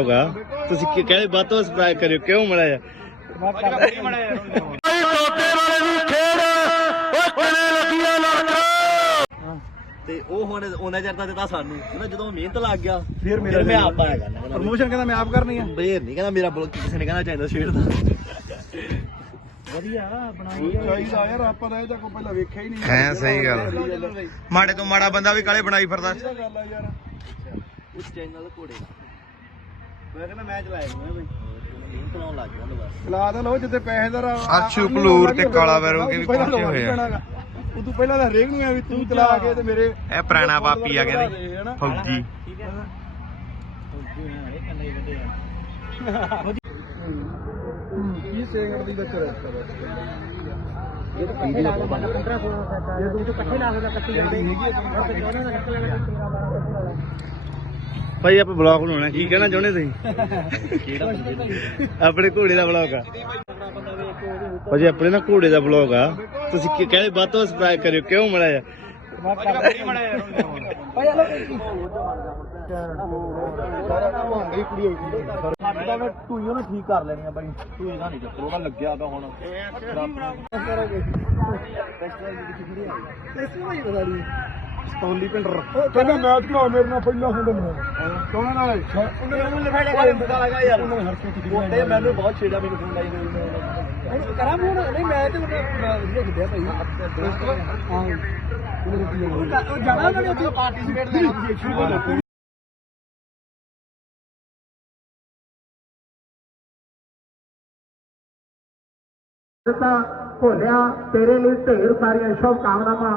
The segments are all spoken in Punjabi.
ਹੋਗਾ। ਤੁਸੀਂ ਕੀ ਕਹਿੰਦੇ ਵੱਧ ਤੋਂ ਸਬਸਕ੍ਰਾਈਬ ਕਰਿਓ। ਕਿਉਂ ਮੜਾ ਤੇ ਉਹ ਹੁਣ ਉਹਨਾਂ ਚਿਰ ਤਾਂ ਦਿੱਤਾ ਸਾਨੂੰ। ਕਹਿੰਦਾ ਜਦੋਂ ਮਿਹਨਤ ਲੱਗ ਗਿਆ ਫਿਰ ਮੇਰਾ ਮੈਂ ਆਪ ਆਇਆ ਕਰਨਾ। ਪ੍ਰਮੋਸ਼ਨ ਕਹਿੰਦਾ ਮੈਂ ਆਪ ਕਰਨੀ ਆ। ਬੇਰ ਨਹੀਂ ਕਹਿੰਦਾ ਮੇਰਾ ਬਲੌਗ ਕਿਸੇ ਨੇ ਕਹਿੰਦਾ ਚਾਹੀਦਾ ਸ਼ੇਰ ਦਾ ਚਾਹੀਦਾ ਯਾਰ ਆਪਾਂ ਤਾਂ ਇਹ ਤਾਂ ਕੋਈ ਪਹਿਲਾਂ ਵੇਖਿਆ ਹੀ ਨਹੀਂ। ਹੈ ਸਹੀ ਗੱਲ। ਮਾੜੇ ਤੋਂ ਮਾੜਾ ਬੰਦਾ ਵੀ ਕਾਲੇ ਬਣਾਈ ਫਿਰਦਾ। ਇਹ ਗੱਲ ਆ ਯਾਰ। ਉਸ ਚੈਨਲ ਘੋੜੇ ਦਾ। ਮੈਂ ਕਹਿੰਦਾ ਮੈਂ ਚਲਾਇਆ ਮੈਂ ਬਈ। ਮਿਹਨਤ ਲਾਉਣ ਲੱਗ ਗਿਆ ਉਹਨੂੰ ਬਸ। ਲਾ ਤਾਂ ਲਓ ਜਿੱਤੇ ਪੈਸੇ ਦਾ ਅਰਸ਼ੂ ਭਲੂਰ ਤੇ ਕਾਲਾ ਵੈਰੋ ਕੇ ਵੀ ਪਹੁੰਚੇ ਹੋਏ ਆ। ਉਦੋਂ ਪਹਿਲਾਂ ਤਾਂ ਹਰੇਕ ਨੂੰ ਐ ਵੀ ਤੂੰ ਚਲਾ ਕੇ ਤੇ ਮੇਰੇ ਇਹ ਪੁਰਾਣਾ ਬਾਪੀ ਆ ਕਹਿੰਦੇ? ਫੌਜੀ। ਠੀਕ ਹੈ ਇਹ ਕੰਨੇ ਵੱਡੇ ਆ। ਕੀ ਸੇਗਰ ਦੀ ਵਿੱਚ ਰਸਤਾ ਇਹ ਤਾਂ ਇਕੱਠੇ ਲਾ ਲਓ 15 16 ਸੈਟ ਜੇ ਤੂੰ ਇਕੱਠੇ ਲਾ ਲਓ ਇਕੱਠੇ ਜਾਂਦੇ ਹੁਣ ਤੇ ਦੋਨਾਂ ਦਾ ਨਿਕਲਣਾ ਤੇਰਾ ਬਾਰਾਂ ਭਾਈ ਆਪਾਂ ਬਲੌਗ ਬਣਾਉਣਾ ਕੀ ਕਹਿਣਾ ਚਾਹੁੰਦੇ ਤੁਸੀਂ? ਆਪਣੇ ਘੋੜੇ ਦਾ ਬਲੌਗ ਆ। ਭਾਜੀ ਆਪਣੇ ਨਾ ਘੋੜੇ ਦਾ ਬਲੌਗ ਆ। ਤੁਸੀਂ ਕੀ ਕਹਿੰਦੇ ਵੱਧ ਤੋਂ ਸਬਸਕ੍ਰਾਈਬ ਕਰਿਓ। ਕਿਉਂ ਮੜਾ ਕੁੜੀ ਹੋਈ ਸੀ ਸਾਡੇ ਦਾ ਟੂਈ ਉਹਨੇ ਠੀਕ ਕਰ ਲੈਣੀ ਆ ਬਾਈ। ਟੂਈ ਦਾ ਨਹੀਂ ਚੱਕਰ ਉਹਦਾ ਲੱਗਿਆ ਤਾਂ ਹੁਣ ਸਟੋਲੀ ਪਿੰਡਰ ਕਹਿੰਦਾ ਮੈਚ ਕਰਾਓ ਮੇਰੇ ਨਾਲ ਪਹਿਲਾਂ ਹੁੰਦਾ ਮੈਂ ਕੌਣ ਨਾਲ ਉਹਨੇ ਮੈਨੂੰ ਲਿਖਾਈ ਲਗਾ ਪਤਾ ਲੱਗਾ ਯਾਰ। ਉਹਨੇ ਮੈਨੂੰ ਬਹੁਤ ਛੇੜਾ ਮੈਨੂੰ ਫੋਨ ਲਾਈ ਗਈ ਕਰਾਂ ਫੋਨ ਨਹੀਂ ਮੈਂ ਤੇ ਵਧੀਆ ਖੇਡਿਆ ਭਾਈ। ਹਾਂ ਉਹ ਜਾਣਾ ਉਹਨਾਂ ਨੇ ਉੱਥੇ? ਪਾਰਟਿਸਿਪੇਟ ਲੈਣਾ ਤਾਂ ਭੋਲਿਆ ਤੇਰੇ ਲਈ ਢੇਰ ਸਾਰੀਆਂ ਸ਼ੁਭ ਕਾਮਨਾਵਾਂ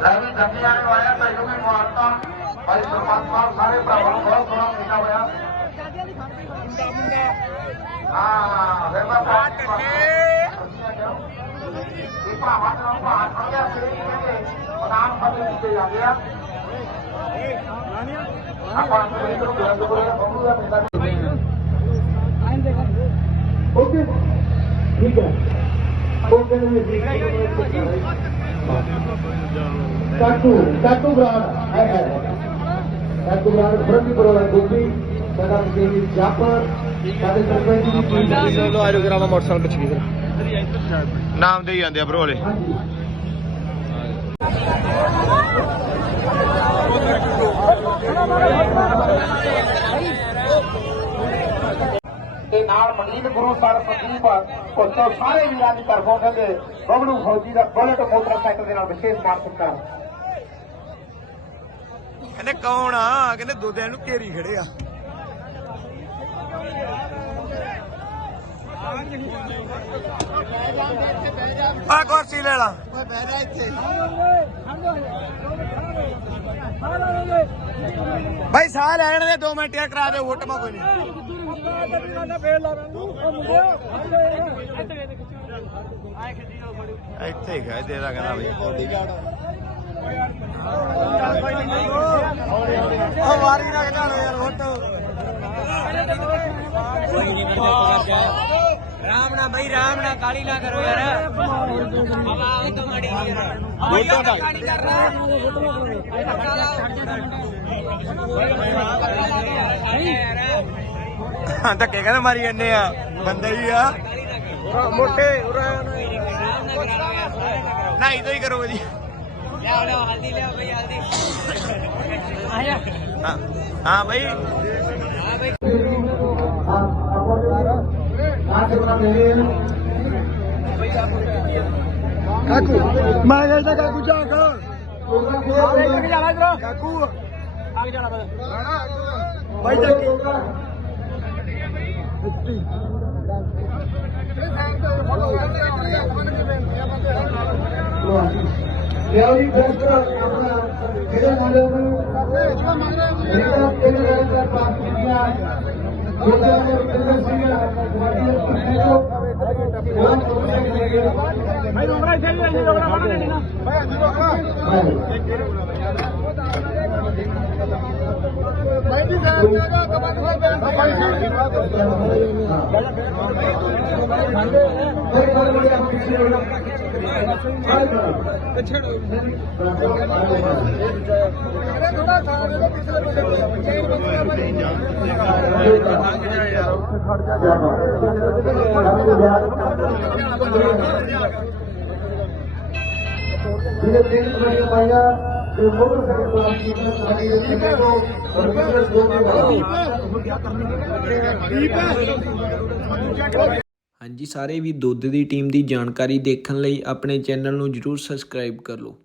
ਲੈਵਲ ਜੰਗੀ ਵਾਲੇ ਨੂੰ ਆਇਆ, ਮੈਨੂੰ ਵੀ ਮਾਰਤਾ। ਭਾਈ ਸਰਪੰਚ ਸਾਹਿਬ, ਸਾਰੇ ਭਰਾਵਾਂ ਨੂੰ ਬਹੁਤ ਸੋਹਣਾ ਕੀਤਾ ਹੋਇਆ। ਹਾਂ, ਫਿਰ ਮੈਂ ਬਾਤ ਇਹ ਭਾਵਾਂ ਨੂੰ ਭਾਵਾਂ ਖੜ ਗਿਆ ਸਿਰੇ ਕਹਿੰਦੇ ਪ੍ਰਧਾਨ ਪੱਤਰ ਦਿੱਤੇ ਜਾਂਦੇ ਆ। ਆਪਾਂ ਨੂੰ ਇਧਰ ਬਿਆਨ ਕੋਲੇ ਬੰਦੂ ਦਾ ਪਿੰਡਾ ਓਕੇ। ਠੀਕ ਹੈ। ਓਕੇ ਜੀ ਠੀਕ ਹੈ। ਕਾਟੂ ਕਾਟੂ ਬਰਾੜ ਹੈ ਹੈ ਕਾਟੂ ਬਰਾੜ ਫਰੰਟੀ ਬਰਾੜ ਗੋਪੀ ਸਾਡਾ ਜੀ ਜਾਪਰ ਸਾਡੇ ਸਰਪੰਚ ਦੀ ਟੀਮ ਲੋ ਆਜੋ ਕਰਾਵਾ ਮੋਟਰਸਾਈਕਲ ਪਿੱਛੇ ਕੀ ਨਾਮ ਦੇ ਹੀ ਜਾਂਦੇ ਆ ਬਰੋ ਵਾਲੇ। ਤੇ ਨਾਲ ਮਨਜੀਤ ਗੁਰੂ ਸਾਹਿਬ ਸੰਦੀਪ ਉੱਤੋਂ ਸਾਰੇ ਵੀਰਾਂ ਦੀ ਤਰਫੋਂ ਕਹਿੰਦੇ, ਬਬਲੂ ਫੌਜੀ ਦਾ ਬੁਲਟ ਮੋਟਰਸਾਈਕਲ ਦੇ ਨਾਲ ਵਿਸ਼ੇਸ਼ ਮਾਨ ਸਤਿਕਾਰ ਕਹਿੰਦੇ, ਕੌਣ ਆ? ਕਹਿੰਦੇ, ਦੋ ਦਿਨ ਨੂੰ ਘੇਰੀ ਖੜੇ ਆ। ਆ ਕੁਰਸੀ ਲੈ ਲਾ। ਇੱਥੇ ਭਾਈ ਸਾਹ ਲੈਣ ਦੇ 2 ਮਿੰਟ ਕਰਾ ਦੇ ਵੋਟ ਮਾ ਕੋਈ ਨਹੀਂ ਇੱਥੇ ਹੀ ਖਾ ਦੇ ਦਾ ਕਹਿੰਦਾ ਬਈ ਆ ਵਾਰੀ ਨਾ ਲੋ ਯਾਰ ਵੋਟ। ਰਾਮ ਨਾ ਬਈ ਰਾਮ ਨਾ ਕਾਲੀ ਨਾ ਕਰੋ ਯਾਰ। ਹਵਾ ਉਹ ਤਾਂ ਮੜੀ ਯਾਰ। ਵੋਟਾਂ ਦਾ ਨਹੀਂ ਕਰ ਹਾਂ ਧੱਕੇ ਕਹਿੰਦੇ ਮਾਰੀ ਜੰਨੇ ਆ। ਬੰਦਾ ਹੀ ਆ। ਮੋਟੇ। ਨਹੀਂ ਤੋਂ ਹੀ ਕਰੋ ਜੀ। ਲਿਆਓ ਲਿਆਓ ਹਲਦੀ ਲਿਆਓ ਬਈ ਹਲਦੀ। ਆਇਆ ਹਾਂ ਹਾਂ ਬਈ। ਕਾਕੂ ਮੈਂ ਕਹਿੰਦਾ ਕਾਕੂ ਜਾ ਕੇ ਕਾਕੂ। ਆਗੇ ਜਾਣਾ ਬਸ। ਭਾਈ ਚੱਕੀ ਲਿਆਓ ਜੀ ਦੋਸਤੋ ਆਪਣਾ। ਜਿਹੜੇ ਮੁੰਡੇ ਨੂੰ ਜਿਹੜਾ ਤਿੰਨ ਰੈਂਕ ਤੱਕ ਪਾਸ ਕੀਤੀਆਂ। ਦੂਜਾ ਨੇ ਕਬੱਡੀ ਦੇ ਪਿੱਛੇ ਤੋਂ ਉਹ ਚੋਣਾਂ ਦੇ ਗਏ। ਭਾਈ ਰੋਕਣਾ ਇੱਥੇ ਨਹੀਂ ਆਈ ਰੋਕਣਾ ਬਣਾ ਨਾ। ਭਾਈ ਅੱਜ ਰੋਕਣਾ ਭਾਈ ਜੀ ਸਾਹਿਬ ਜਗਾ ਕਬੱਡੀ ਦਾ ਬੈਂਡ ਭਾਈ ਤਿੰਨ ਕਬੱਡੀਆਂ ਪਾਈਆਂ ਹਾਂਜੀ, ਸਾਰੇ ਵੀ ਦੁੱਧ ਦੀ ਟੀਮ ਦੀ ਜਾਣਕਾਰੀ ਦੇਖਣ ਲਈ ਆਪਣੇ ਚੈਨਲ ਨੂੰ ਜਰੂਰ ਸਬਸਕ੍ਰਾਈਬ ਕਰ ਲਓ।